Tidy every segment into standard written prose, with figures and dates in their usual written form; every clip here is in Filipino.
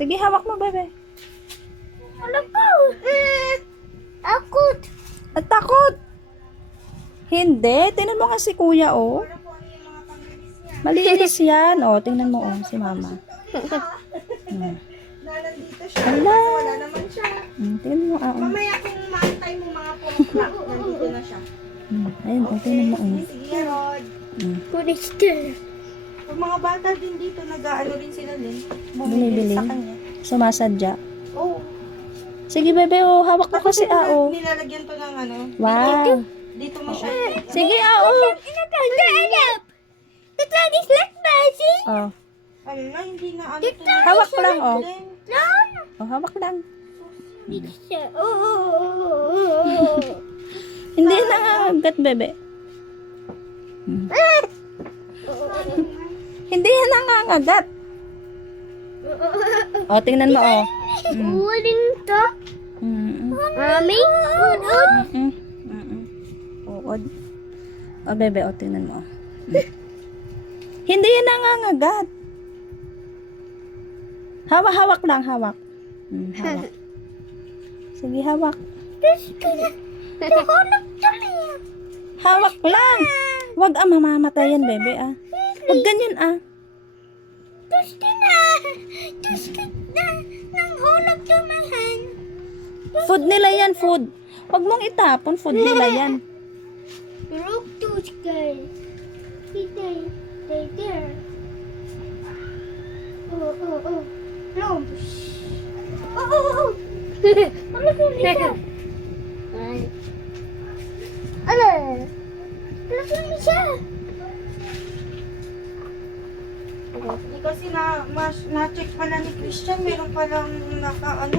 Sige, hawak mo, bebe. Ano po? Akot. At takot. Hindi. Tingnan mo nga si kuya, oh. Malinis yan. Oh, tingnan mo, oh, si mama. Hmm. Nandito siya. Hala. Kasi wala naman siya. Tingnan mo, ah. Oh. Mamaya kung maantay mo mga 4 o'clock, nandito na siya. Ayun, oh, tingnan mo, oh. Sige, Rod. Connector. Pag mga bata din dito, nag-ano rin sila din. Bumibili. Sa kanya. Sumasadya. Oo. Sige, bebe, oh. Hawak mo kasi, ah, oh. Nilalagyan to ng ano. Wow. Dito mo siya. Sige, ah, oh. That's why this like magic. Oh. Ano na, hindi na ano to. Hawak lang, oh. Then, No. Oh, hawak lang. Oh. Hindi nangangagat, bebe. Hindi yan nangangagat. Oh, tingnan mo, oh. Uling to. Mami? Uod. Oh, bebe, oh, tingnan mo. Hindi yan nangangagat. Hawak lang, hawak. Hawak. Sige, hawak. Hawak lang. Huwag mamamatayan, bebe, ah. Huwag ganyan, ah. Nanghulog tumahan. Food nila yan, food. Huwag mong itapon, food nila yan. Look to guys. They there. Oh. Plum. Oh. Ano po nito? Ano? Ano po siya? Hindi kasi na-check pala ni Christian, meron palang naka ano.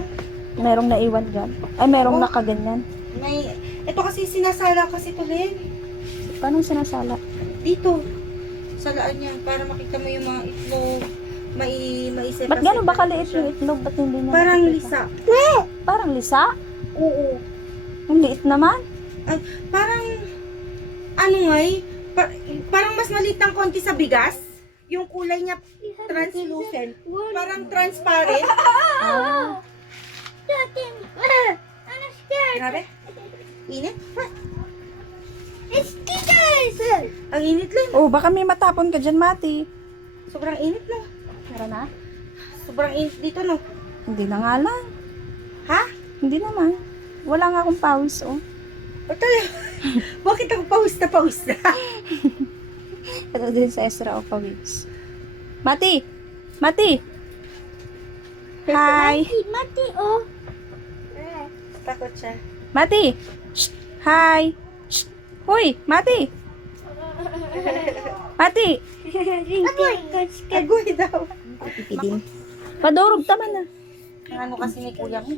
Merong naiwan dyan. Ay, merong Oh. nakaganyan. Ito kasi sinasala kasi to Len. Paano sinasala? Dito. Salaan niya para makita mo yung mga itlog. Maisip. Ba't gano'n ba kaliit yung itlog? Ba't hindi niya Parang nakikita? lisa. Parang lisa? Oo. Ang liit naman. Parang ano nga parang mas maliit ng konti sa bigas. Yung kulay niya translucent. Parang transparent. Ano scared? Grabe. Init. It's stickers! Ang init lang. Oh, baka may matapon ka dyan, Mati. Sobrang init lang. Tara na. Sobrang init dito, no? Hindi na nga lang. Ha? Hindi naman. Wala nga akong pawis, oh. O talaga? Bakit ako pawis na pawis na? Ito din sa Ezra o pawis. Mati! Mati! Hi! Mati, oh. Takot siya. Mati! Shh! Hi! Shh! Hoy! Mati! Mati! Agoy daw. Pipidin. Padurog taman na. Ano kasi ni kuya mo?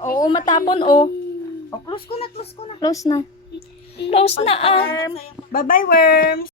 Oo, matapon, oh. O, close ko na, close ko na. Close na. Close na, ah. Bye-bye, worms.